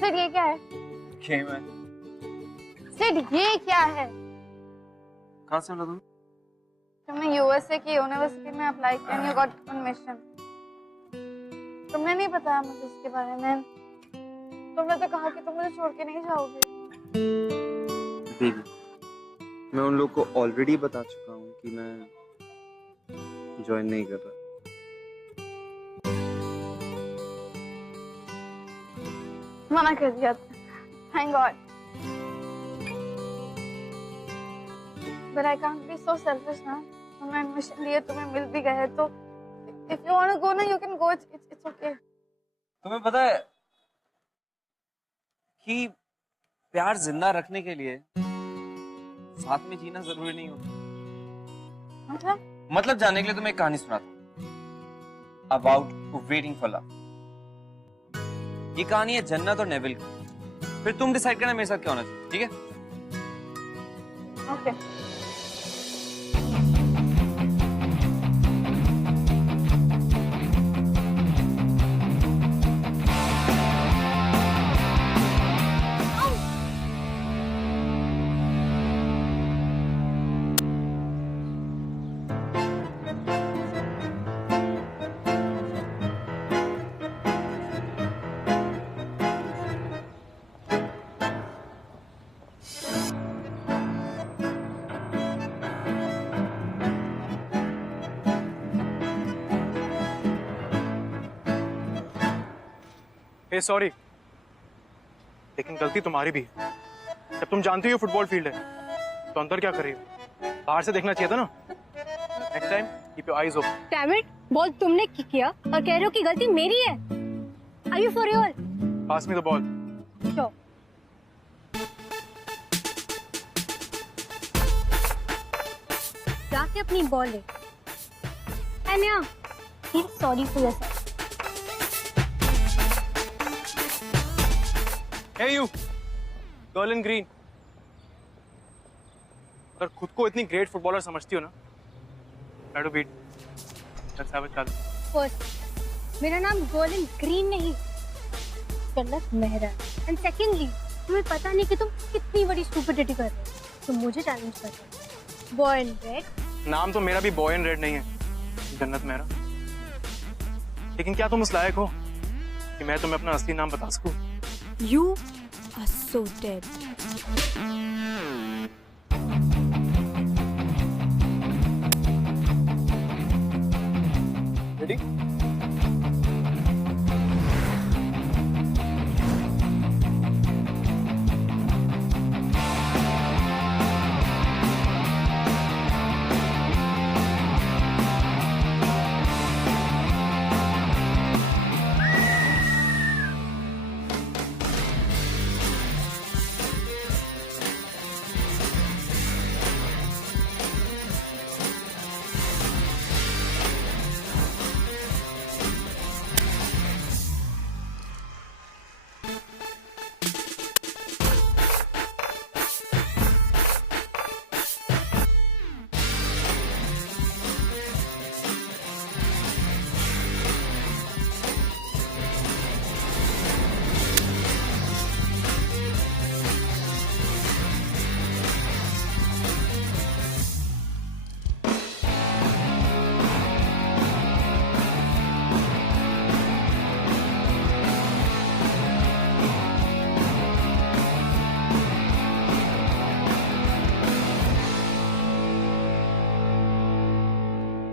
सिड ये क्या है? गेम है। सिड ये क्या है? कहाँ से तुम? तुमने यूएसए की यूनिवर्सिटी में अप्लाई किया एंड यू गॉट एडमिशन। तुमने नहीं बताया मुझे इसके बारे में। तुमने तो कहा कि तुम मुझे छोड़ के नहीं जाओगे। बेबी, मैं उन लोग को ऑलरेडी बता चुका हूँ कि मैं ज्वाइन नहीं कर रहा। मना कर दिया। Thank God. But I can't be so selfish ना। तुमने एडमिशन लिए, तुम्हें मिल भी गए तो if you want to go ना you can go, it's okay। तुम्हें पता है कि प्यार जिंदा रखने के लिए साथ में जीना जरूरी नहीं होता। मतलब जानने के लिए तुम्हें एक कहानी सुनाता हूँ अबाउट वेटिंग फॉर लव। ये कहानी है जन्नत और नेविल की। फिर तुम डिसाइड करना मेरे साथ क्या होना चाहिए, ठीक है? ओके। हे सॉरी, लेकिन गलती तुम्हारी भी है। जब तुम जानती हो फुटबॉल फील्ड है तो अंदर क्या कर रही हो? बाहर से देखना चाहिए था ना। Next time keep your eyes open. Damn it, ball तुमने किक किया और कह रहे हो कि गलती मेरी है। Are you for real? Pass me the ball. Sure. जाके अपनी बॉल ले। And yeah, feel sorry for yourself. Hey you, girl in green. अगर खुद को इतनी ग्रेट फुटबॉलर समझती हो ना, try to beat. Let's have a challenge. First, मेरा नाम गोल्डन ग्रीन नहीं, जन्नत मेहरा। एंड सेकेंडली, तुम्हें पता नहीं कि तुम कितनी बड़ी स्टूपिडिटी कर रहे हो। तुम मुझे चैलेंज कर रहे हो। Boy and red. नाम तो मेरा भी बॉय एंड रेड नहीं है, जन्नत मेहरा। लेकिन क्या तुम उस लायक हो कि मैं तुम्हें अपना असली नाम बता सकूं? You are so dead. Ready?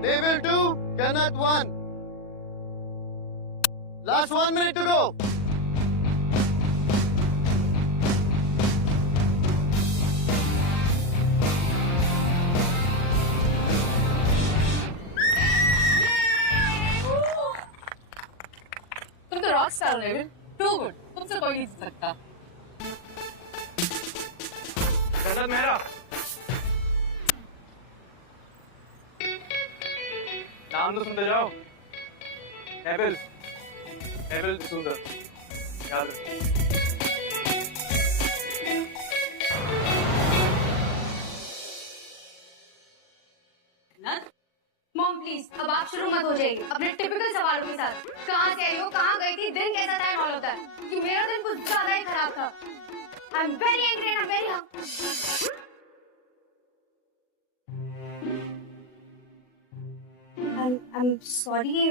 Devil 2, Jannat 1. Last 1 minute to go. तुम तो रॉक स्टार हो, टू गुड। तुमसे कोई नहीं जीत सकता। जन्नत मेहरा, नाम तो सुनते जाओ। नेविल, नेविल सुंदर। याद रखो। मॉम प्लीज, अब आप शुरू मत हो जाइए अपने टिपिकल सवालों के साथ। कहाँ से आई हो, कहाँ गई थी, दिन कैसा था, ऑल होता है कि मेरा दिन कुछ ज्यादा ही रहा था। I'm very angry and I'm very hungry. I'm sorry.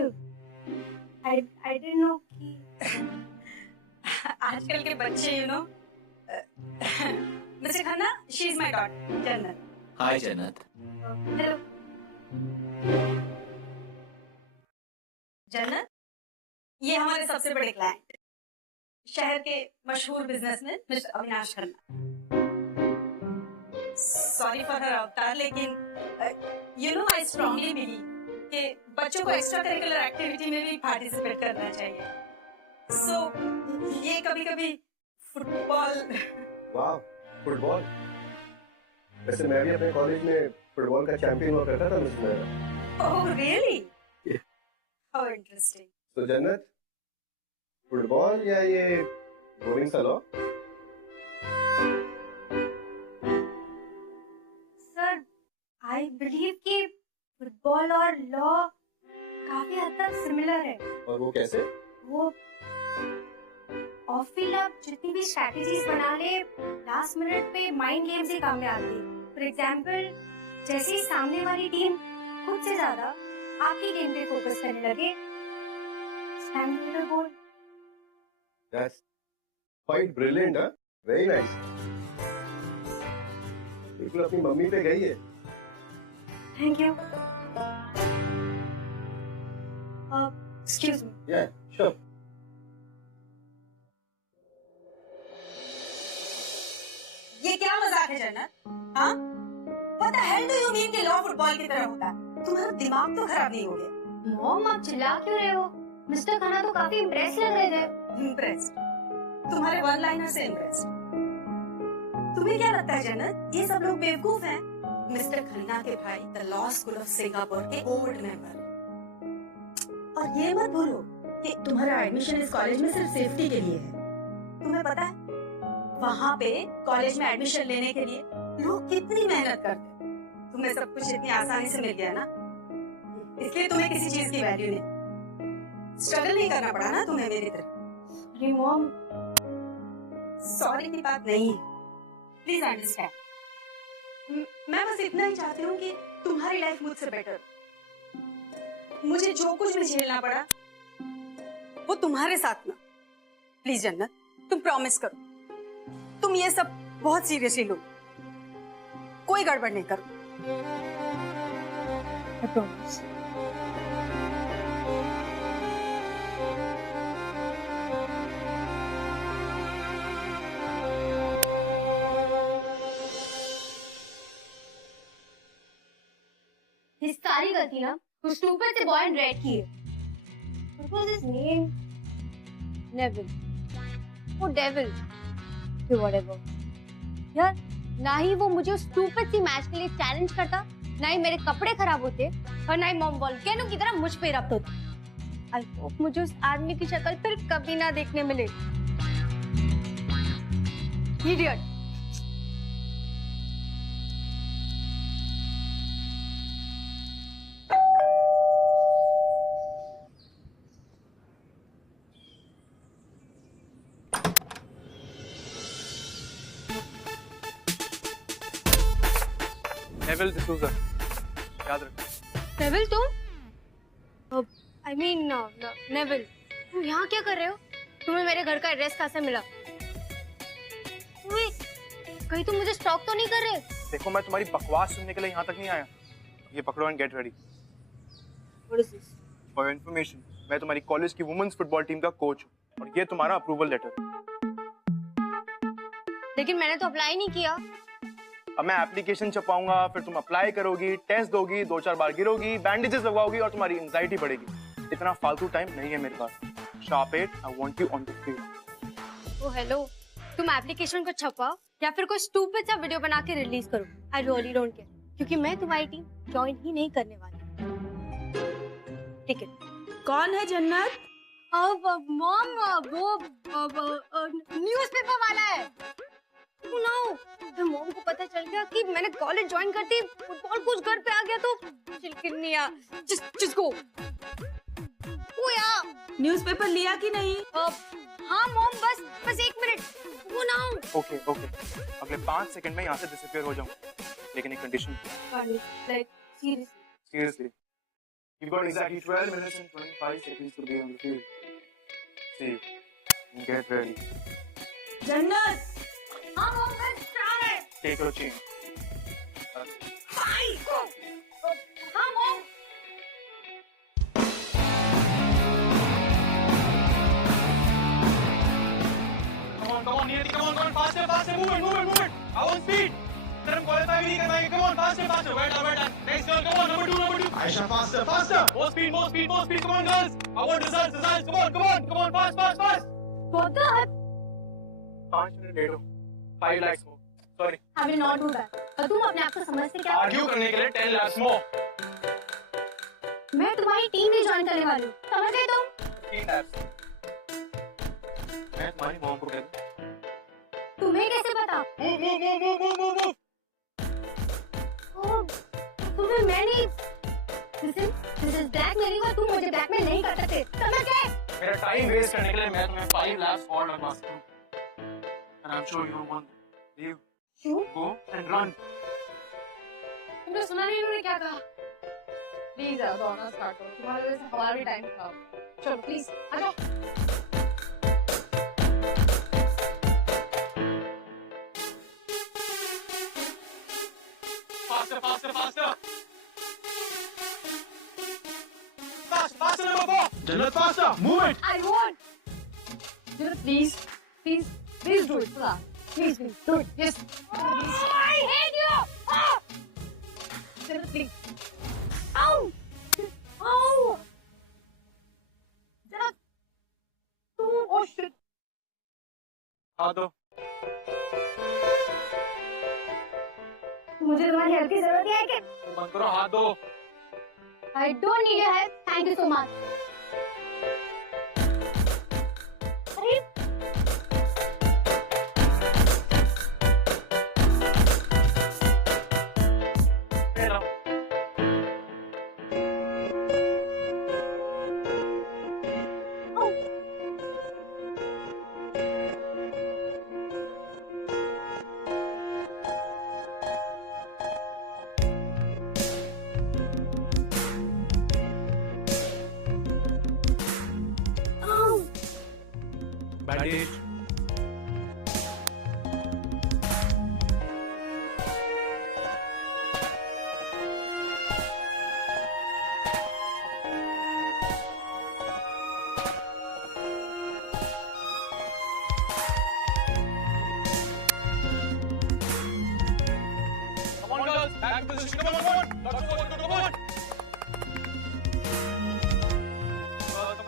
I didn't know कि आजकल के बच्चे mister Khanna, she is my daughter जन्नत। हाय जन्नत। hello. जन्नत, ये हमारे सबसे बड़े क्लाइंट, शहर के मशहूर businessman mister Avinash Khanna. Sorry for her अवतार, लेकिन आई स्ट्रांगली बिलीव कि बच्चों को एक्स्ट्रा करिकुलर एक्टिविटी में भी पार्टिसिपेट करना चाहिए। सो ये कभी-कभी फुटबॉल। वाह, फुटबॉल। वैसे मैं भी अपने कॉलेज में फुटबॉल का चैंपियन हुआ करता था mister. Oh really? How interesting. तो जन्नत, फुटबॉल या ये बोरिंग सा लॉ? सर, आई बिलीव कि फुटबॉल और लॉ काफी हद तक सिमिलर है। और वो कैसे? वो ऑफ फील्ड आप जितनी भी स्ट्रैटेजीज बना ले, लास्ट मिनट पे माइंड गेम्स ही काम में आती है। फॉर एग्जांपल, जैसे ही सामने वाली टीम खुद से ज्यादा आपकी गेम पे फोकस करने लगे, गोल। That's quite brilliant, huh? Very nice. बिल्कुल अपनी मम्मी पे गई है। Thank you. Excuse me. Yeah, sure. ये क्या मजाक है जन्नत? हाँ? What the hell do you mean कि लॉ फुटबॉल की तरह होता है? तुम्हारा दिमाग तो खराब नहीं हो गया? मॉम, आप चिल्ला क्यों रहे हो? मिस्टर खन्ना तो काफी इम्प्रेस लग रहे थे। इम्प्रेस्ड? तुम्हारे वन लाइनर से इम्प्रेस्ड? तुम्हें क्या लगता है जन्नत, ये सब लोग बेवकूफ हैं? मिस्टर खन्ना के भाई the law school of Singapore के बोर्ड मेंबर। और ये मत भूलो कि तुम्हारा एडमिशन इस कॉलेज में सिर्फ सेफ्टी के लिए है। तुम्हें पता है वहाँ पे कॉलेज में एडमिशन लेने के लिए लोग कितनी मेहनत करते हैं। तुम्हें सब कुछ इतनी आसानी से मिल गया ना, इसलिए तुम्हें किसी चीज की वैल्यू नहीं। स्ट्रगल नहीं करना पड़ा ना तुम्हें मेरी तरह। अरे मॉम, सॉरी की बात नहीं है, प्लीज अंडरस्टैंड। मैं बस इतना ही चाहती हूँ कि तुम्हारी लाइफ मुझसे बेटर। मुझे जो कुछ भी झेलना पड़ा वो तुम्हारे साथ ना। प्लीज जन्नत, तुम प्रॉमिस करो, तुम ये सब बहुत सीरियसली लो, कोई गड़बड़ नहीं करो। I promise. ये सारी गलती ना उस स्टूपिड से बॉय इन रेड की है। What was his name? Neville. वो डेविल। Whatever. यार, ना ही वो मुझे उस स्टूपिड सी मैच के लिए चैलेंज करता, ना ही मेरे कपड़े खराब होते, और ना ही मॉम वोल्केनो की तरह मुझ पे रब्त होती। आई होप मुझे उस आदमी की शक्ल फिर कभी ना देखने मिले। Idiot. नेविल डिसूजा, याद रखो। नेविल, तुम? आई मीन नेविल, तुम यहाँ क्या कर रहे हो? तुम्हें मेरे घर का एड्रेस कहाँ से मिला? कहीं तुम मुझे स्टॉक तो नहीं कर रहे? देखो, मैं तुम्हारी बकवास सुनने के लिए यहाँ तक नहीं आया। ये पकड़ो and get ready. What is this? For information, मैं तुम्हारी कॉलेज की वुमेन्स फुटबॉल टीम का कोच हूँ और ये तुम्हारा अप्रूवल लेटर। लेकिन मैंने तो अप्लाई नहीं किया। अब मैं एप्लीकेशन छपाऊंगा, फिर तुम अप्लाई करोगी, टेस्ट दोगी, 2-4 बार गिरोगी, बैंडेजेस लगवाओगी और तुम्हारी एंजाइटी बढ़ेगी। इतना फालतू टाइम नहीं है मेरे पास। Sharp it, I want you on the field. Oh hello, तुम एप्लीकेशन को छपाओ या फिर कोई स्टूपिड सा वीडियो बना के रिलीज करो। आई रियली डोंट केयर, क्योंकि मैं तुम्हारी टीम ज्वाइन ही नहीं करने वाली। ठीक है? कौन है जन्नत? मॉम, वो न्यूज़पेपर वाला है। तो मॉम को पता चल गया कि मैंने कॉलेज ज्वाइन करती फुटबॉल कोच घर पे आ गया तो चिलकिनिया जिसको वो यार न्यूज़पेपर लिया कि नहीं? हाँ मॉम, बस 1 मिनट। वो ना ओके ओके, अगले 5 सेकंड में यहाँ से डिसअपियर हो जाऊँ, लेकिन एक condition. Like Seriously, you've got exactly 12 minutes and 25 seconds to be on the field. See you. Get ready. जन्नत, हम होंगे स्टार। Take your change. हम हो Come on, Niyati, come on, faster, move it. I want speed. Sir, हम qualify भी नहीं कर पाएंगे. Come on, faster. Well done. Next girl, come on, number 2. Aisha, faster. More speed. Come on, girls. I want results. Come on, fast. What the heck? 5 minutes late हो. 5 lakhs more. Sorry. I will not do that. और तुम अपने आप को समझते क्या? Argue करने के लिए 10 lakhs more. मैं तुम्हारी टीम नहीं ज्वाइन करने वाली हूँ, समझ गए तुम? 3 lakhs. मैं तुम्हारी मॉम को कह दूँ. तुम्हें कैसे पता? Move. ओह, तुम्हें मैं नहीं। Listen, this is blackmailing और तुम मुझे blackmail नहीं कर सकते, समझ गए? मेरा टाइम वेस्ट करने के लिए मैं तुम्हें 5 lakhs और लगवा सकता हूँ. And I'm sure you won't. Leave. क्यों? Go and run. तुमने सुना नहीं उन्होंने क्या कहा? प्लीज यार दौड़ना स्टार्ट करो, तुम्हारी वजह से हमारा भी टाइम खराब। चलो प्लीज आ जाओ। Faster, number 4. Jannat, faster. Move it. I won't. Please do it please do it yes I hate you. Ah! Please Ow! Ow! जरा तुम ओ शिट हाँ दो. मुझे तुम्हारी हेल्प की जरूरत है कि? बंद करो, हाथ दो. I don't need your help. Thank you so much. अरे Hello. Bandage. Come on, girls. Back to position. Come on. Come on. Come on.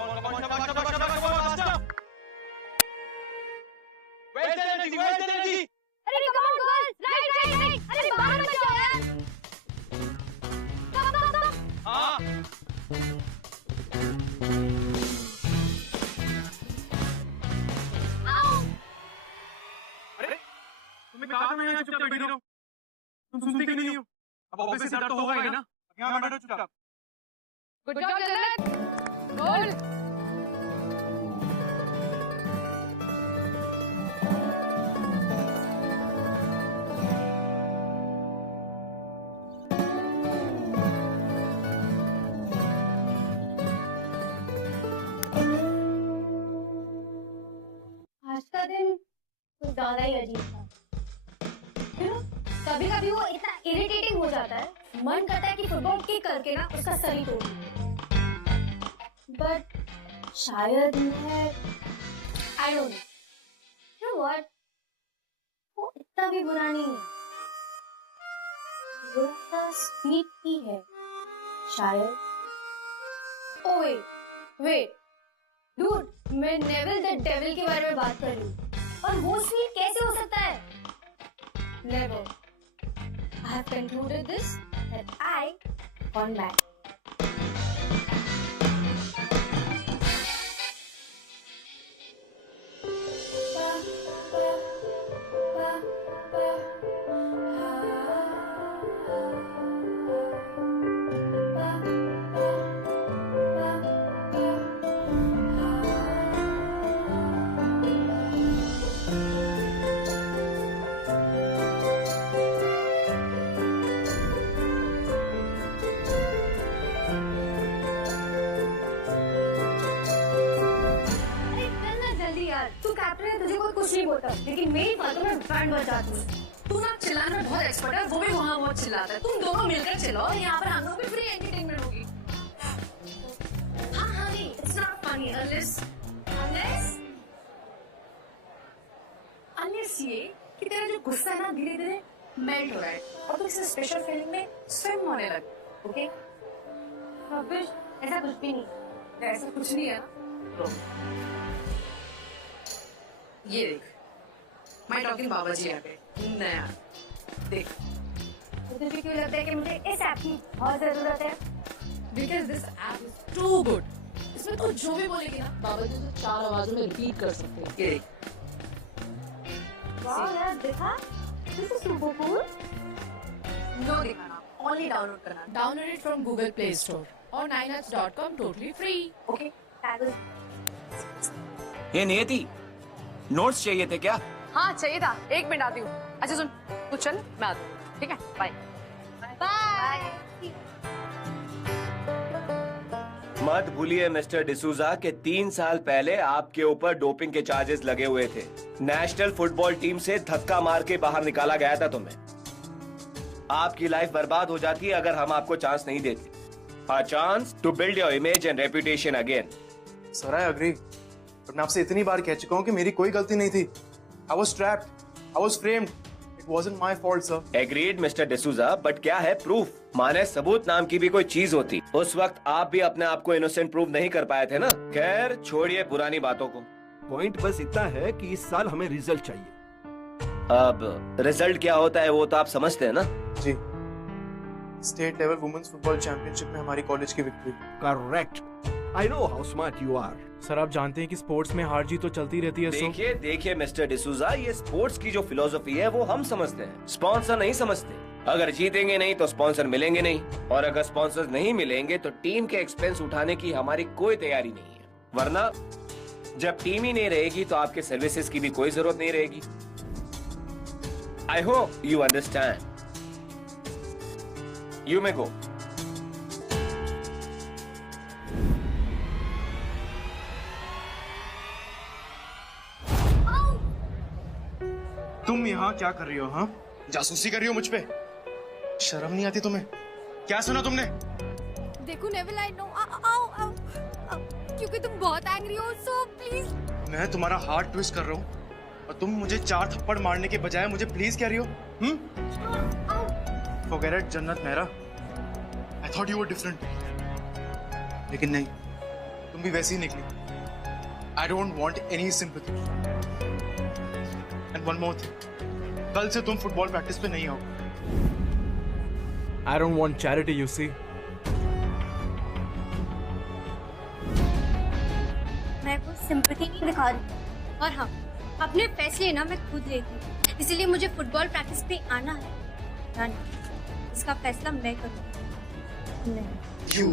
Come on, faster. Where's the energy? अरे come on girls, right. अरे बाहर मत जाओ यार. Come. हाँ. Ow! अरे तुम्हें कहा था मैं यहाँ चुपचाप बैठी रहूं. तुम सुनती क्यों नहीं हो? अब ऑफिस से डर तो होगा ही ना. यहाँ बैठो चुपचाप. गुड जॉब जन्नत गोल आज का दिन कुछ ज्यादा ही अजीब था. कभी कभी वो इतना इरिटेटिंग हो जाता है, मन करता है कि फुटबॉल किक करके ना उसका सर ही तोड़ दूं. बट शायद मैं आई डोंट नो व्हाट, वो इतना भी बुरा नहीं है. बुरा सा स्पीड ही है शायद. ओ वेट डूड, मैं नेविल द डेविल के बारे में बात कर रही हूँ. और वो स्वीट कैसे हो सकता है? Never. I have concluded this that I gone back. यार, तू कैप्टन है, तुझे कोई कुछ नहीं बोलता, लेकिन मेरी बातों में बैंड बजाती है। तू ना चिल्लाने में बहुत एक्सपर्ट है, वो भी वहाँ बहुत चिल्लाता है। तुम दोनों मिलकर चिल्लाओ, यहाँ पर हम लोग भी फ्री एंटरटेनमेंट होगी। हाँ हाँ नहीं, it's not funny unless ये कि तेरा जो गुस्सा है ना धीरे धीरे मेल्ट हो रहा है और तू इस स्पेशल फीलिंग में स्विम होने लग, ओके? रबिश, ऐसा कुछ भी नहीं। ऐसा कुछ नहीं है ना? तो ये देख, मैं टॉकिंग बाबा जी यहाँ पे नया देख। मुझे क्यों लगता है कि मुझे इस ऐप की बहुत जरूरत है? Because this app is too good. इसमें तो जो भी बोलेगी ना बाबा जी तो 4 आवाजों में रिपीट कर सकते हैं। ये देख। वाह यार, देखा? This is super cool. No दिखाना, only डाउनलोड करना। Download it from Google Play Store or 9apps.com totally free. Okay? ये नियति, नोट्स चाहिए थे क्या? हाँ चाहिए था, 1 मिनट आती हूँ। अच्छा सुन, तू चल, मैं आती हूँ, ठीक है? बाय। बाय। मत भूलिए मिस्टर डिसूजा के 3 साल पहले आपके ऊपर डोपिंग के चार्जेस लगे हुए थे। नेशनल फुटबॉल टीम से धक्का मार के बाहर निकाला गया था तुम्हें। आपकी लाइफ बर्बाद हो जाती अगर हम आपको चांस नहीं देते। A chance to build your image and reputation again. Sir I agree, but मैं आपसे इतनी बार कह चुका हूँ कि मेरी कोई गलती नहीं थी। I was trapped, I was framed. It wasn't my fault, sir. Agreed, mister D'Souza, but क्या है प्रूफ? माने सबूत नाम की भी कोई चीज होती। उस वक्त आप भी अपने आप को इनोसेंट प्रूव नहीं कर पाए थे ना। खैर छोड़िए पुरानी बातों को। पॉइंट बस इतना है कि इस साल हमें रिजल्ट चाहिए। अब रिजल्ट क्या होता है वो तो आप समझते हैं ना? जी, state level women's football championship में हमारी कॉलेज की victory. Correct. I know how smart you are. Sir आप जानते हैं कि स्पोर्ट्स में हार जीत तो चलती रहती है। देखिए देखिए मिस्टर डिसूजा, ये स्पोर्ट्स की जो फिलोसफी है वो हम समझते हैं, स्पॉन्सर नहीं समझते। अगर जीतेंगे नहीं तो स्पॉन्सर मिलेंगे नहीं, और अगर स्पॉन्सर नहीं मिलेंगे तो टीम के एक्सपेंस उठाने की हमारी कोई तैयारी नहीं है। वरना जब टीम ही नहीं रहेगी तो आपके सर्विसेज की भी कोई जरूरत नहीं रहेगी। I hope you understand. You may go. तुम यहाँ क्या कर रही हो? हाँ, जासूसी कर रही हो मुझ पे? शर्म नहीं आती तुम्हें? क्या सुना तुमने? देखो नेविल, आई नो, आओ, क्योंकि तुम बहुत एंग्री हो, सो प्लीज। मैं तुम्हारा हार्ट ट्विस्ट कर रहा हूँ और तुम मुझे 4 थप्पड़ मारने के बजाय मुझे प्लीज कह रही हो? Forget it, जन्नत मेरा। I thought you were different. लेकिन नहीं, तुम भी वैसी ही निकली। I don't want any sympathy. And one more thing, कल से तुम फुटबॉल प्रैक्टिस पे नहीं आओ। I don't want charity, you see. मैं कोई सिंपैथी नहीं दिखा रही, और हाँ, अपने फैसले ना मैं खुद लेती हूँ, इसीलिए मुझे फुटबॉल प्रैक्टिस पे आना है या नहीं, इसका फैसला मैं करूँगी। नहीं। You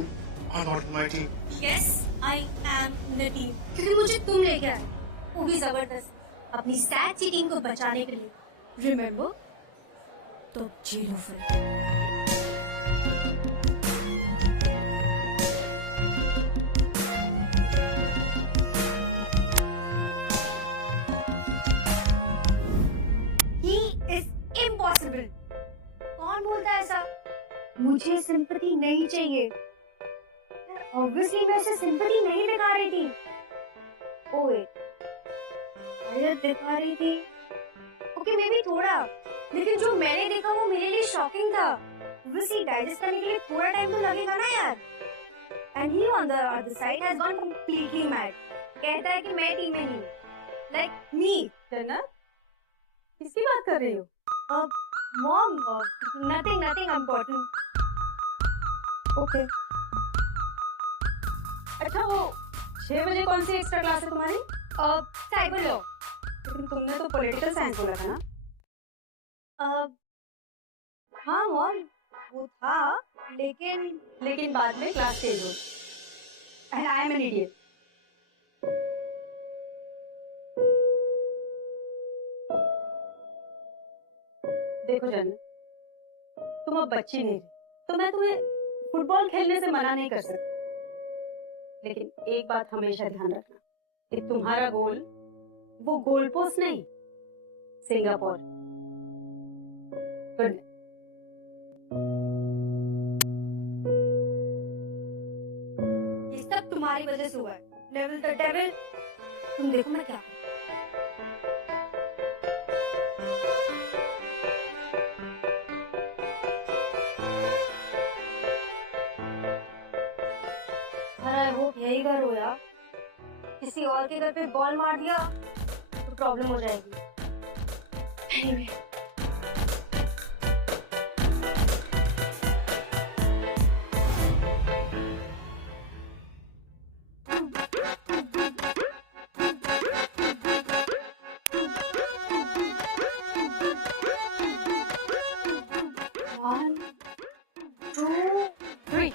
are not my team. Yes, I am the team. क्योंकि मुझे तुम लेके आए, वो भी जबरदस्त, अपनी सैड चीटिंग को बचाने के लिए। Remember? तो जी लो फिर। He is impossible. कौन बोलता है ऐसा? मुझे सिंपैथी नहीं चाहिए। Obviously मैं उसे सिंपैथी नहीं दिखा रही थी। ओए, शायद दिखा रही थी। ओके, मे बी थोड़ा, लेकिन जो मैंने देखा वो मेरे लिए शॉकिंग था। Obviously डाइजेस्ट करने के लिए थोड़ा टाइम तो लगेगा ना यार। And he on the other side has gone completely mad. कहता है कि मैं टीम में नहीं, like me. जन्नत, किसकी बात कर रही हो? Mom, nothing important. ओके। अच्छा वो 6 बजे कौन सी एक्स्ट्रा क्लास है तुम्हारी? Cyber law. लेकिन तुमने तो पॉलिटिकल साइंस बोला था ना? हाँ मॉम, वो था, लेकिन बाद में क्लास चेंज हो। And I am an idiot. देखो जन्नत, तुम अब बच्ची नहीं रही, तो मैं तुम्हें फुटबॉल खेलने से मना नहीं कर सकती। लेकिन एक बात हमेशा ध्यान रखना कि तुम्हारा गोल वो गोल पोस्ट नहीं, सिंगापुर। गुड। ये सब तुम्हारी वजह से हुआ है। नेविल द डेविल, तुम देखो मैं क्या यही घर हो यार। किसी और के घर पे बॉल मार दिया तो प्रॉब्लम हो जाएगी। Anyway. One, two, three.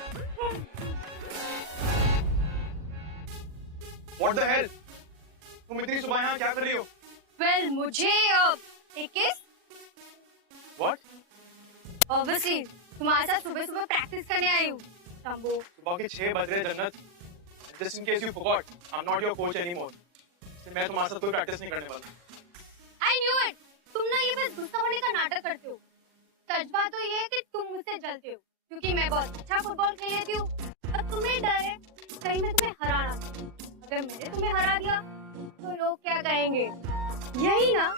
What the hell? तुम इतनी सुबह यहाँ क्या कर रही हो? Well, मुझे एक किस? What? Obviously, तुम्हारे साथ सुबह प्रैक्टिस करने आई हूँ। शंभू। सुबह के 6 बज रहे जन्नत। Just in case you forgot, I'm not your coach anymore. मैं तुम्हारे साथ कोई प्रैक्टिस नहीं करने वाला। I knew it. तुम ना ये बस गुस्सा होने का नाटक करते हो। सच बात तो ये है कि तुम मुझसे जलते हो, क्योंकि मैं बहुत अच्छा फुटबॉल खेल लेती हूँ। और तुम्हें डर है कहीं मैं तुम्हें हराना। अगर मैंने तुम्हें हरा दिया तो लोग क्या कहेंगे? यही ना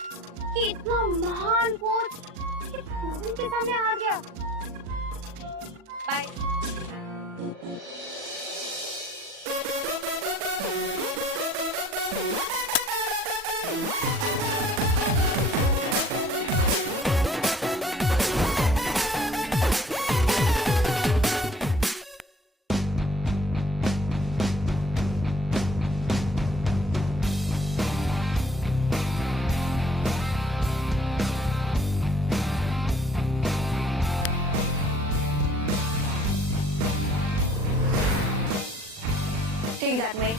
कि इतना महान कोच के सामने आ गया। बाय। Take that, mate.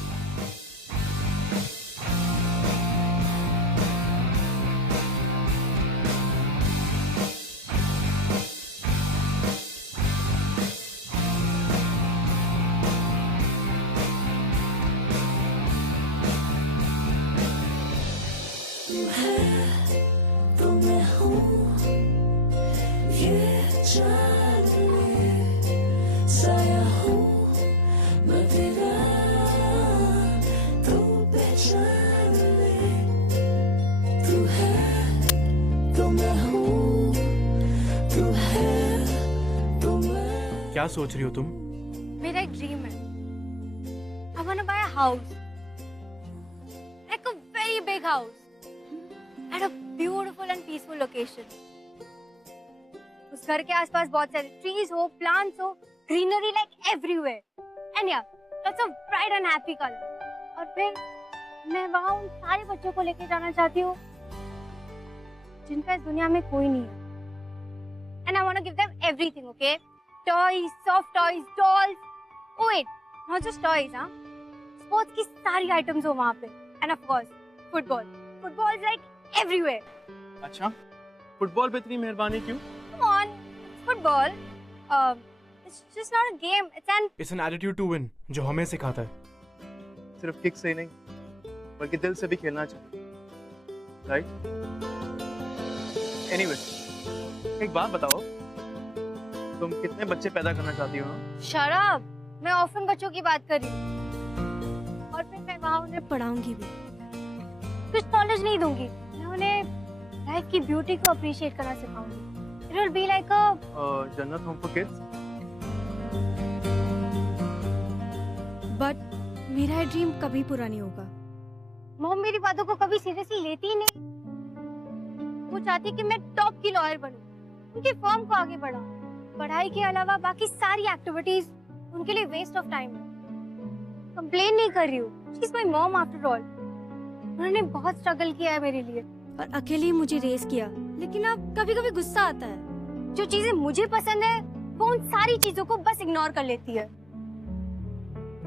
तो मैं हूँ ये जाने साया हूँ मैं तेरा तू पहचान ले तू है तो मैं हूँ तू है तो मैं। क्या सोच रही हो तुम? मेरा एक ड्रीम है। I want to buy a house, like a very big house, at a beautiful and peaceful location. उस घर के आसपास बहुत सारे trees हो, plants हो, greenery like everywhere, and yeah, lots of bright and happy color. और फिर मैं वहाँ उन सारे बच्चों को लेके जाना चाहती हूँ जिनका इस दुनिया में कोई नहीं है. And I want to give them everything, okay? Toys, soft toys, dolls. Oh wait, not just toys, हाँ? Sports की सारी items हो वहाँ पे. And of course, football. Football is like everywhere. अच्छा, फुटबॉल पे इतनी मेहरबानी क्यों? Come on, football. It's just not a game. It's an attitude to win, जो हमें सिखाता है. सिर्फ किक से ही नहीं, बल्कि दिल से भी खेलना चाहिए. Right? Anyway, एक बात बताओ, तुम कितने बच्चे पैदा करना चाहती हो? शराब. मैं ऑर्फन बच्चों की बात कर रही हूँ. और फिर मैं वहाँ उन्हें पढ़ाऊंगी भी. कुछ नॉलेज नहीं दूंगी. मैं उन्हें लाइफ की ब्यूटी को अप्रिशिएट करना सिखाऊंगी. It will be like a जन्नत होम फॉर किड्स. But मेरा ड्रीम कभी पूरा नहीं होगा. मॉम मेरी बातों को कभी सीरियसली लेती ही नहीं. वो चाहती कि मैं टॉप की लॉयर बनूं, उनकी फर्म को आगे बढ़ाऊं. पढ़ाई के अलावा बाकी सारी एक्टिविटीज उनके लिए वेस्ट ऑफ टाइम है. कंप्लेन नहीं कर रही हूँ. She is my mom after all. उन्होंने बहुत स्ट्रगल किया है मेरे लिए और अकेले मुझे रेस किया. लेकिन अब कभी-कभी गुस्सा आता है. जो चीजें मुझे पसंद है वो उन सारी चीजों को बस इग्नोर कर लेती है.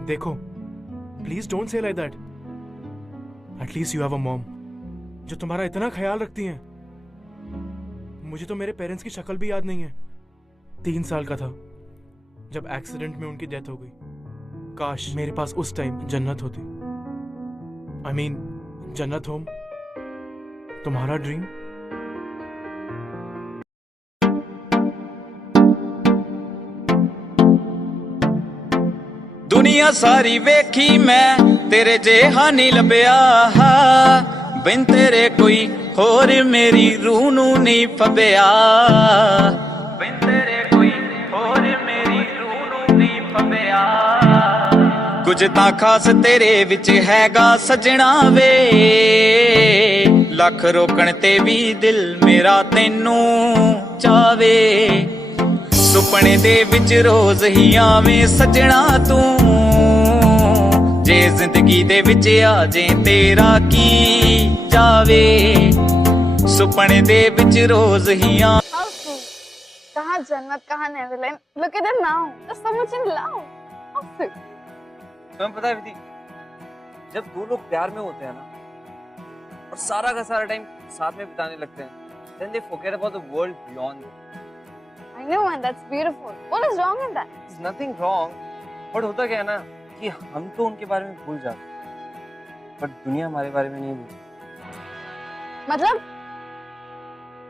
देखो, please don't say like that. At least you have a mom जो तुम्हारा इतना ख्याल रखती हैं. मुझे तो मेरे पेरेंट्स की शक्ल भी याद नहीं है. 3 साल का था जब एक्सीडेंट में उनकी डेथ हो गई. काश मेरे पास उस टाइम जन्नत होती. I mean, जन्नत होम तुम्हारा ड्रीम? दुनिया सारी वेखी मैं तेरे जेहा नहीं लभया, बिन तेरे कोई होर मेरी रूह नू नहीं फबया, बिन तेरे कोई होर मेरी रूह नू नहीं फबया। कुछ तां खास तेरे विच हैगा सजना वे, लख रोकण ते भी दिल मेरा तेनू चावे। सुपने दे विच रोज ही आवें सजना तू, जे जिंदगी दे विच आ जे तेरा की जावे। सुपने दे विच रोज ही आ। कहाँ जन्नत कहाँ Netherland, look at them now, they're so much in love. तुम्हें पता है विधि, जब दो लोग प्यार में होते हैं ना और सारा का सारा टाइम साथ में बिताने लगते हैं, then they forget about the world beyond. I know, and that's beautiful. What is wrong in that? There's nothing wrong. But होता क्या है ना कि हम तो उनके बारे में भूल जाते हैं, but दुनिया हमारे बारे में नहीं भूलती।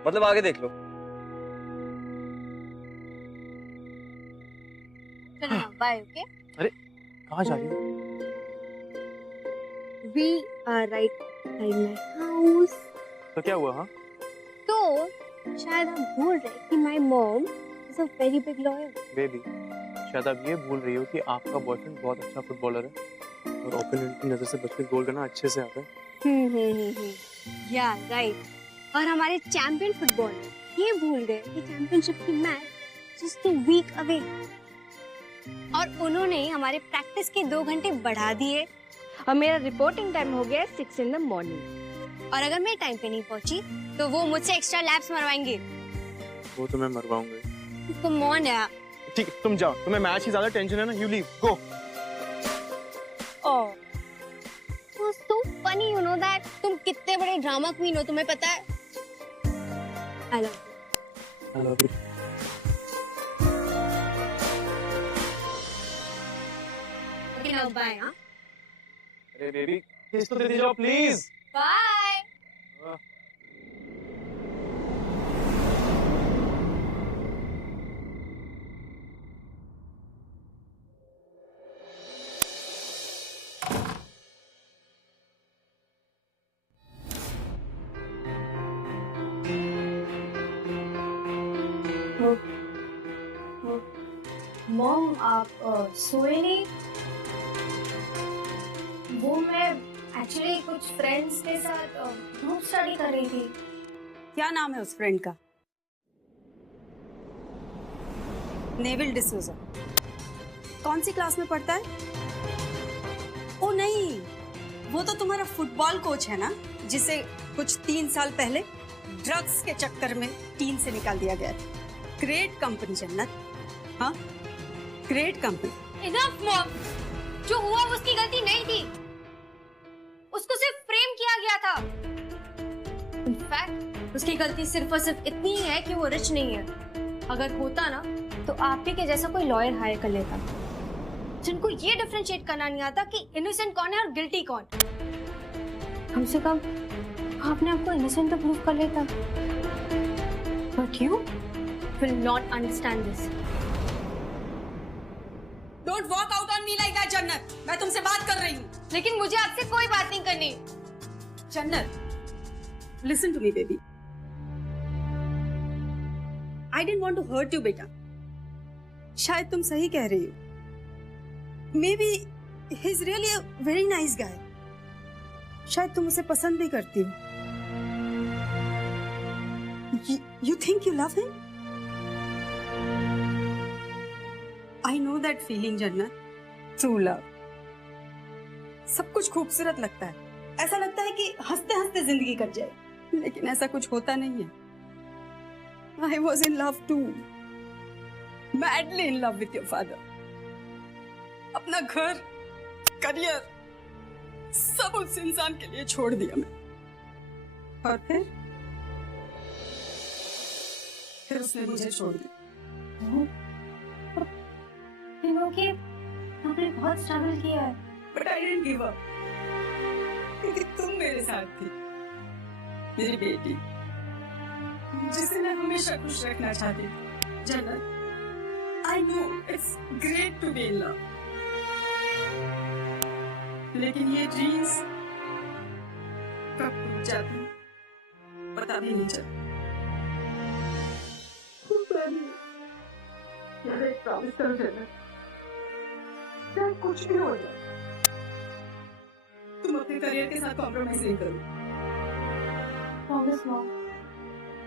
मतलब आगे देख लो। चलो बाय। ओके, अरे कहाँ जा रही हो? We are right by my house. तो क्या हुआ? हाँ, तो शायद आप भूल रहे कि my mom is a very big lawyer. Baby शायद आप ये भूल रही हो कि आपका बॉयफ्रेंड बहुत अच्छा फुटबॉलर है और ओपोनेंट की नजर से बच के गोल करना अच्छे से आता है। या राइट। और हमारे चैंपियन फुटबॉलर ये भूल गए कि चैंपियनशिप की match just a week away, और उन्होंने हमारे प्रैक्टिस के 2 घंटे बढ़ा दिए और मेरा रिपोर्टिंग टाइम हो गया 6 in the morning। और अगर मैं टाइम पे नहीं पहुंची तो वो मुझसे एक्स्ट्रा लैप्स मरवाएंगे। वो तो मैं मरवाऊंगा। कम ऑन यार। ठीक, तुम जाओ, तुम्हें मैच की ज्यादा टेंशन है ना, you leave, go. Oh, so funny, you know that? तुम कितने बड़े ड्रामा क्वीन हो, तुम्हें पता है? I love you. I love you. Okay, now bye, हाँ? अरे बेबी किस तो दे दीजिए प्लीज। Bye. मॉम आप सोए नहीं? वो मैं एक्चुअली कुछ फ्रेंड्स के साथ ग्रुप स्टडी कर रही थी। क्या नाम है उस फ्रेंड का? नेविल डिसूजा। कौन सी क्लास में पढ़ता है? ओ नहीं, वो तो तुम्हारा फुटबॉल कोच है ना, जिसे कुछ 3 साल पहले ड्रग्स के चक्कर में टीम से निकाल दिया गया था। ग्रेट कंपनी जन्नत, हाँ ग्रेट कंपनी। इनफ मॉम, जो हुआ वो उसकी गलती नहीं थी, उसको सिर्फ फ्रेम किया गया था। इनफैक्ट उसकी गलती सिर्फ और सिर्फ इतनी ही है कि वो रिच नहीं है। अगर होता ना तो आप ही के जैसा कोई लॉयर हायर कर लेता, जिनको ये डिफरेंशिएट करना नहीं आता कि इनोसेंट कौन है और गिल्टी कौन। कम से कम आपने आपको इनोसेंट तो प्रूव कर लेता। But you will not understand this. Don't walk out on me like that, जन्नत। मैं तुमसे बात कर रही हूँ। लेकिन मुझे आपसे कोई बात नहीं करनी। जन्नत, listen to me, baby. I didn't want to hurt you, बेटा। शायद तुम सही कह रही हो। Maybe he's really a very nice guy. शायद तुम उसे पसंद भी करती हो। You think you love him? I know that feeling, जन्नत। True love. सब कुछ खूबसूरत लगता है, ऐसा लगता है कि हंसते हंसते जिंदगी कट जाए, लेकिन ऐसा कुछ होता नहीं है। I was in love too, madly in love with your father. अपना घर, करियर, सब उस इंसान के लिए छोड़ दिया मैं, और फिर उसने मुझे छोड़ दिया। कि आपने बहुत स्ट्रगल किया है। But I didn't give up, क्योंकि तुम मेरे साथ थी। मेरी बेटी, जिसे मैं हमेशा खुश रखना चाहती हूँ। जन्नत, I know it's great to be in love, लेकिन ये ड्रीम्स कब टूट जाती हैं, पता भी नहीं चलता। एक प्रॉमिस करो जन्नत, चाहे कुछ भी हो जाए, तुम अपने करियर के साथ कॉम्प्रोमाइज नहीं करो। Promise mom,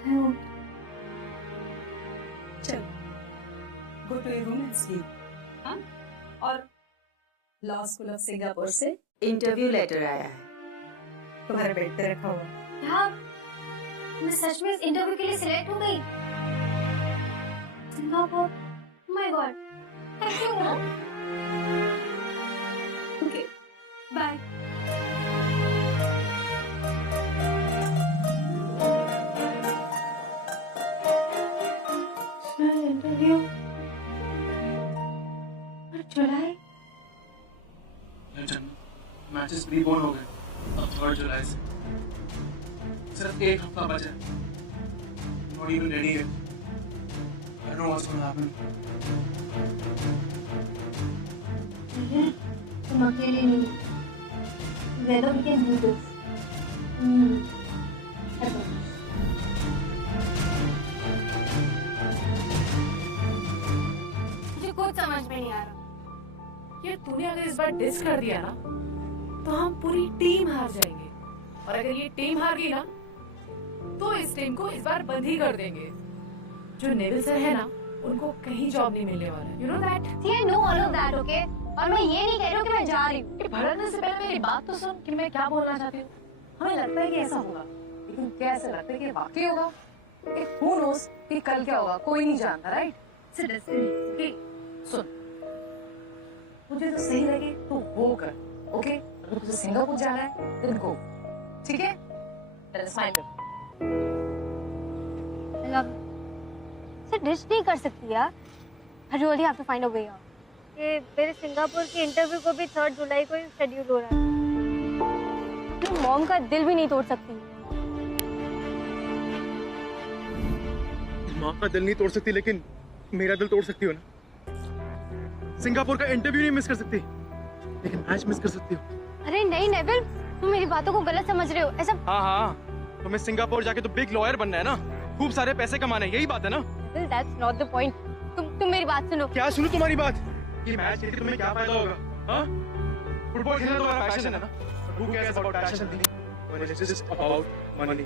I won't. चल, go to your room and sleep. हाँ? और लॉ स्कूल ऑफ सिंगापुर से इंटरव्यू लेटर आया है, तुम्हारे बेड पे रखा हुआ है। यार, मैं सच में इस इंटरव्यू के लिए सिलेक्ट हो गई। Singapore, my god, thank you mom. Okay, bye. Interview जुलाई, मैचेस प्रीपोन हो गए अब 3 जुलाई से। सिर्फ एक हफ्ता बचा है। Not even ready yet. I don't know what's going to happen. तुम अकेले नहीं। Together we can do this. मुझे कुछ समझ में नहीं आ रहा। ये तूने अगर इस बार डिस कर दिया ना, तो हम पूरी टीम हार जाएंगे, और अगर ये टीम हार गई ना, तो इस टीम को इस बार बंद ही कर देंगे। जो नेविल सर है ना, उनको कहीं जॉब नहीं मिलने वाला है। You know that? See, I know all of that, okay? और मैं ये नहीं कह रही हूँ कि मैं जा रही हूँ। भड़कने से पहले मेरी बात तो सुन कि मैं क्या बोलना चाहती हूँ। हमें लगता है कि ऐसा होगा, लेकिन कैसे लगता है कि वाकई होगा? Who knows कि कल क्या होगा, कोई नहीं जानता, right? It's a destiny. Okay, सुन, मुझे तो सही लगे तो वो कर, ओके? अगर तुझे सिंगापुर जाना है, then go, ठीक है? चल स्माइल कर। सर डिश नहीं कर सकती यार। I really have to find a way out. ये मेरे सिंगापुर की इंटरव्यू को भी 3 जुलाई को ही शेड्यूल हो रहा है। तुम मॉम का दिल भी नहीं तोड़ सकती। माँ का दिल नहीं तोड़ सकती, लेकिन मेरा दिल तोड़ सकती हो ना। सिंगापुर का इंटरव्यू नहीं मिस कर सकती, लेकिन मैच मिस कर सकती हो। अरे नहीं नेविल, तुम मेरी बातों को गलत समझ रहे हो। ऐसा हाँ, तुम्हें सिंगापुर जाके तो बिग लॉयर बनना है ना, खूब सारे पैसे कमाने, यही बात है ना। That's not the point. तुम मेरी बात सुनो। क्या सुनो तुम्हारी बात? ये मैच खेल के तुम्हें क्या फायदा होगा? हाँ? फुटबॉल खेलना तुम्हारा पैशन है ना? Who cares about passion? When it's just about money.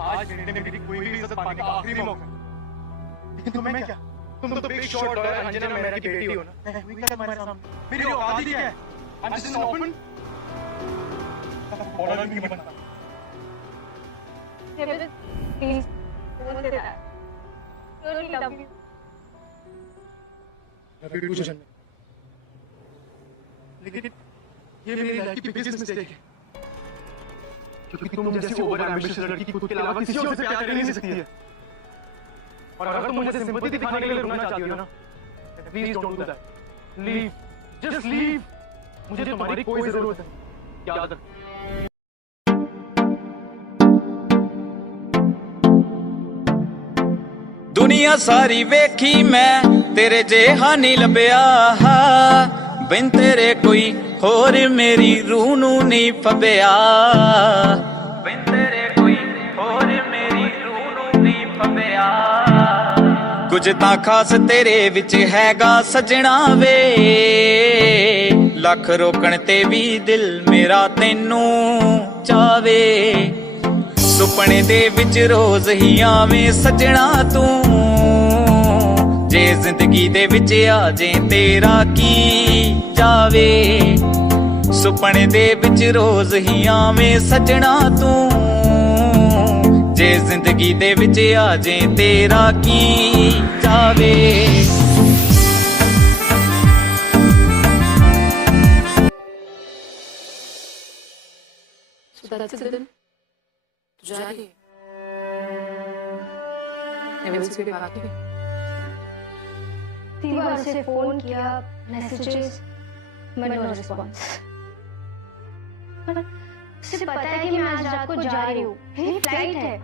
आज इंडिया में मेरी कोई भी इज्जत पाने का आखिरी मौका है। लेकिन तुम्हें क्या? तुम तो बिग शॉट और अंजना मेहरा की बेटी हो ना? हुई क्या तुम्हारे सामने? मेरी औकात ही क्या है? I'm just an orphan. Bowler भी नहीं बनता। Please, don't say that. Really love you. Love you too, जन्नत। लेकिन ये मेरी लाइफ की बिगेस्ट मिस्टेक है, क्योंकि तुम जैसी ओवर एम्बिशियस लड़की खुद के अलावा किसी और से प्यार कर नहीं सकती है। और अगर तुम मुझे सिंपैथी दिखाने के लिए रुकना चाहती हो ना, please don't do that. Leave, just leave. मुझे तुम्हारी कोई जरूरत नहीं, याद रख। दुनिया सारी वेखी मैं तेरे जेहा नहीं लभ्या, बिन तेरे कोई होर मेरी रूह नू नहीं फबिया, बिन तेरे कोई होर मेरी रूह नू नहीं फबिया। कुछ तां खास तेरे विच हैगा सजना वे, लख रोकण ते भी दिल मेरा तैनू चावे। सुपने दे विच रोज ही आवें सजना तू, जे जिंदगी दे विच आ जे तेरा की जावे। सुपने दे विच रोज ही आवें सजना तू, जे जिंदगी दे विच आ जे तेरा की जावे। जा रही है। नेविल से भी बात हुई। 3 बार से फोन किया, मैसेजेस, नो रिस्पॉन्स। उसे पता है कि मैं आज रात को जा रही हूँ, मेरी फ्लाइट है,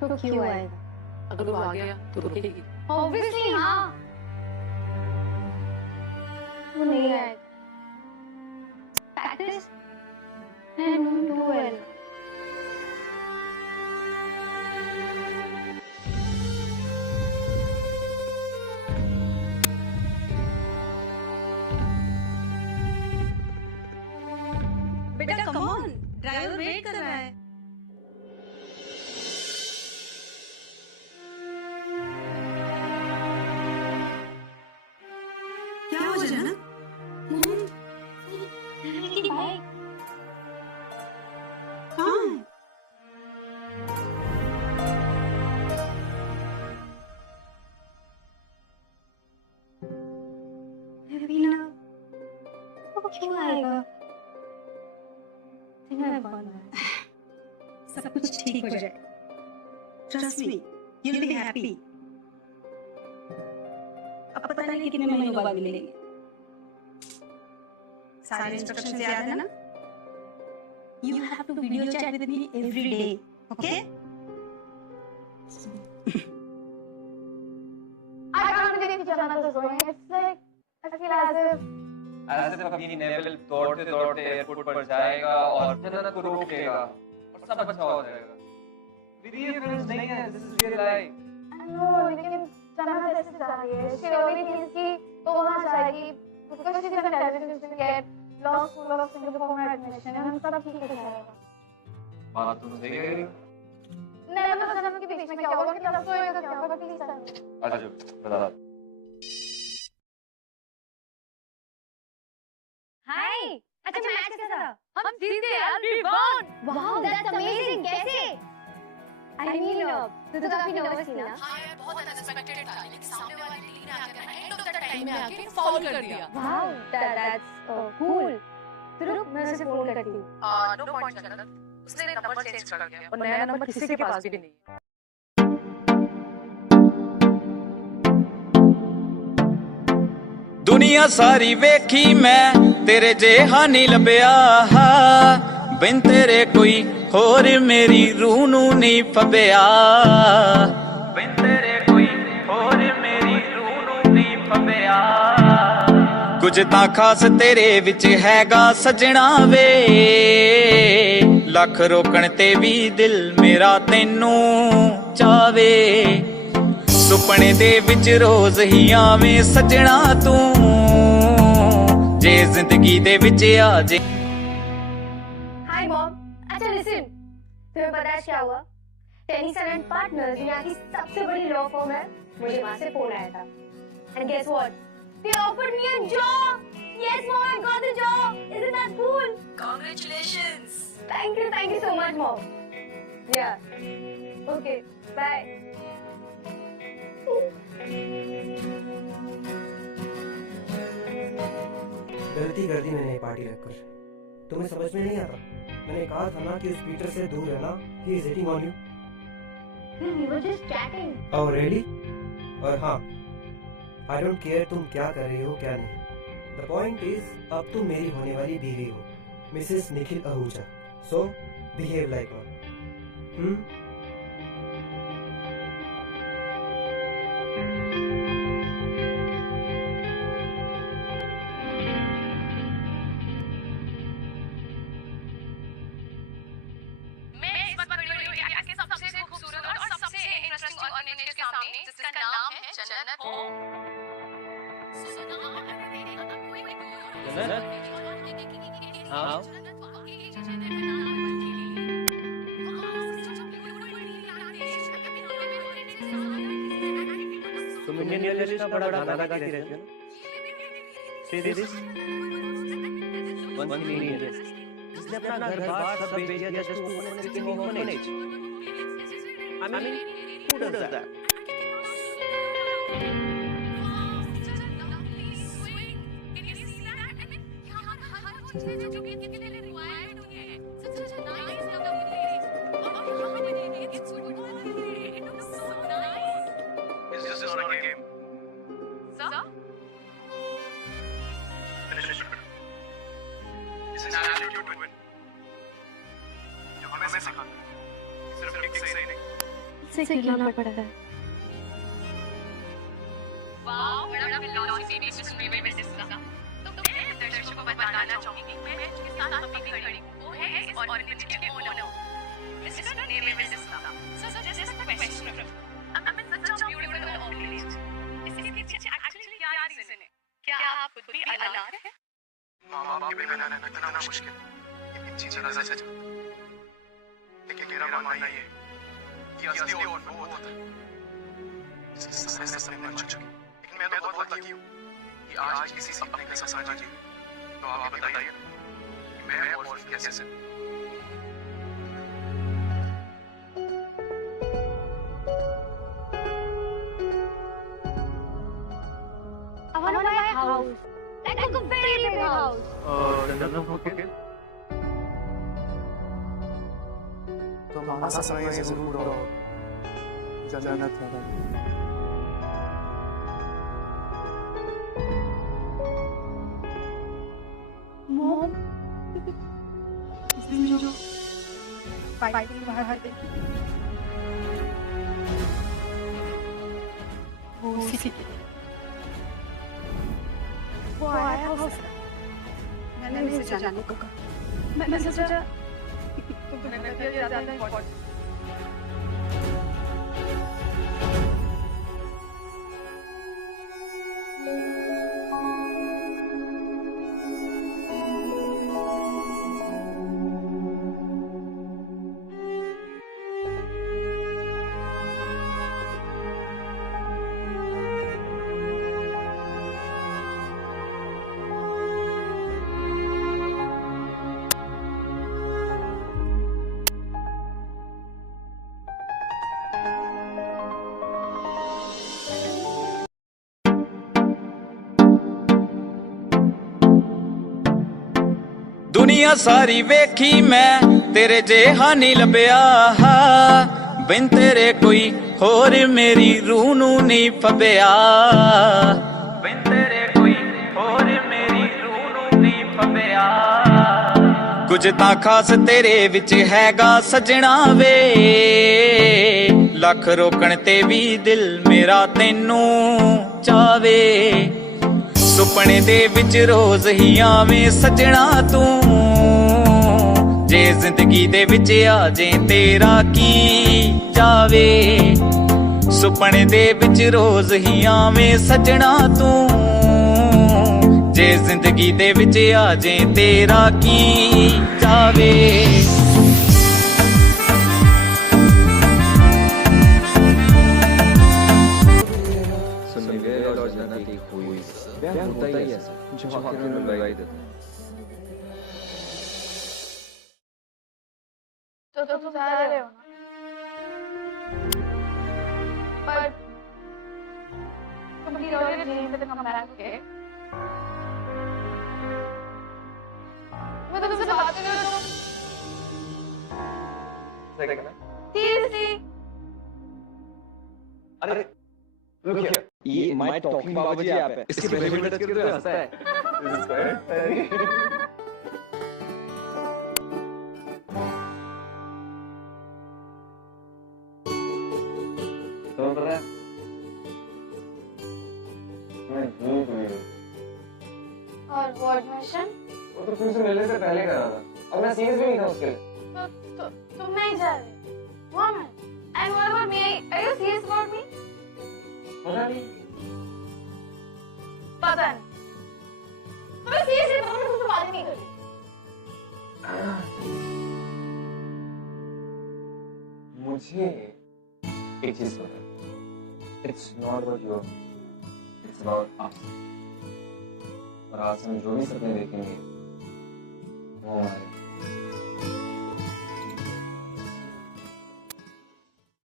तो क्यों आएगा? अगर वो आ गया तो रुकेगी? ऑब्वियसली हाँ, वो नहीं आएगा। Practice I don't do well. बेटा कम ऑन, ड्राइवर वेट कर रहा है। क्या हो जाना? क्यों आएगा? सब कुछ ठीक हो जाए। Trust me, you'll be happy. अब पता नहीं कितने महीनों बाद मिलेंगे। सारे इंस्ट्रक्शंस याद है ना? You have to video chat with me every day, okay? I can't believe Jannat is going. It's like I feel as if ऐसे कभी नेवल दौड़ते दौड़ते एयरपोर्ट पर जाएगा और जन्नत को रोकेगा और सब अच्छा हो जाएगा। रियल फ्रेंड्स नहीं है, this is real life. No, लेकिन जन्नत ऐसे जा रही है। She only thinks कि वो वहाँ जाएगी because she's intelligent to get law school of Singapore में admission and सब ठीक हो जाएगा। बात तो सही कह रही हो। नहीं मतलब जन्नत के बीच में क्या होगा कि तब तो ये क्या होगा प्लीज अच्छा बता। हाय, अच्छा मैच कैसा था? हम जीत गए यार, we won! Wow, that's amazing. कैसे? आई मीन तू तो काफी नर्वस थी ना? हाँ यार, बहुत अनएक्सपेक्टेड था, लेकिन सामने वाली टीम ने आकर ना एंड ऑफ द टाइम में आके फाउल कर दिया। Wow, that's cool. तो रुक, मैं उसे फोन करती हूँ। नो पॉइंट जन्नत, उसने नंबर चेंज कर दिया और नया नंबर किसी के पास भी नहीं है। दुनिया सारी वेखी मैं तेरे जेहा नहीं लभ्या, बिन तेरे कोई होर मेरी रूह नू नहीं फब्या, बिन तेरे कोई होर मेरी रूह नू नहीं फब्या। कुछ तां खास तेरे विच हैगा सजना वे, लख रोकण ते भी दिल मेरा तैनू चावे, सुपने दे विच रोज ही आवें सजना तू, जे जिंदगी दे विच आ जे। हाय मॉम, अच्छा लिसन, तुम्हें पता है क्या हुआ? टेनिसन एंड पार्टनर्स यहाँ की सबसे बड़ी लॉ फर्म है, मुझे वहाँ से फोन आया था। And guess what? They offered me a job. Yes mom, I got the job. Isn't that cool? Congratulations. Thank you so much mom. Yeah okay, bye. गलती कर दी मैंने पार्टी रखकर, तुम्हें समझ में नहीं आता। मैंने कहा था ना कि उस पीटर से दूर रहना। He is hitting on you. We were just chatting. Oh really? और हाँ, आई डोंट केयर तुम क्या कर रही हो क्या नहीं। द पॉइंट इज अब तुम मेरी होने वाली बीवी हो, मिसेस निखिल आहूजा। सो बिहेव लाइक वन। सबसे खूबसूरत और सबसे इंटरेस्टिंग ऑर्गेनाइजेशन के सामने, जिसका नाम है जन्नत। जन्नत? हाँ? तुम इंडियन रियलिस्ट का बड़ा गाना गाती रहती हो ना? Say this. One Indian. जिसने अपना घर बार सब बेच दिया just to open a freaking orphanage. I mean, who does that? It's just not a game. Sir? Finish it. It's an attitude to win. मैं सिखाता हूँ, सिर्फ एक सही नहीं। से खिलाना पड़ता है। वाओ, बड़ा फिलॉसफी भी इसमें जिसका तो मैं दर्शकों को बताना चाहूंगी मैं जिसके साथ अभी खड़ी हूं वो है इस ऑर्गेनाइज के ओनर मिस्टर नीलम जिसका so just the question I mean such a beautiful organise इसके पीछे एक्चुअली क्या रीजन है? क्या आप खुद भी अनाथ हैं? माँ-बाप के बिना रहना इतना मुश्किल, इन चीज़ें नजर से जाता। लेकिन मेरा मानना ये है कि असली और वो होता है जिससे समय से मर चुके। लेकिन मैं तो बहुत लकी हूँ कि आज किसी सपने का सपना जी। तो आप बताइए कि मैं और कैसे I want to buy a house, like a very big house. okay. तो मासा समय जरूर हो जन्नत है। Mom, इस दिन जो फाइटिंग बाहर देखी वो उसी की वो आया हो। मैंने उसे जाने को कहा। मैंने सोचा तुम्हें लगता है ज़्यादा इम्पोर्टेंट। दुनिया सारी वेखी मैं तेरे जेहा नहीं लभ्या बिन तेरे कोई होर मेरी रूह नू नहीं फबिया बिन तेरे कोई होर मेरी रूह नू नहीं फबिया कुछ तां खास तेरे विच हैगा सजना वे लख रोकण ते भी दिल मेरा तेनू चावे सुपने दे विच रोज ही आवे सजना तू जे जिंदगी दे विच आ जे तेरा की जावे सुपने दे विच रोज ही आवे सजना तू जे जिंदगी दे विच आ जे तेरा की जावे होता ही ऐसा जो आखिर में लगाई देता है। तो तुम जा रहे हो ना? पर तुम भी रहोगे नहीं तो कम बैक के मैं तुमसे बात कर रहा हूँ। सीरियसली अरे look here, ये my talking Baba ji app है। इसके पहले भी टच करते हंसता है। This is quite funny. तो पता है मैं भूल गई और वो एडमिशन वो तो तुमसे मिलने से पहले करा था और मैं सीरियस भी नहीं था उसके लिए। तो तुम नहीं जा रहे? One minute. And what about me? Are you serious about me? पता नहीं मैं सीरियसली तुमने मुझसे बात नहीं करी। मुझे एक चीज पता है It's not about you, it's about us. और आज हम जो भी सपने देखेंगे वो हमारे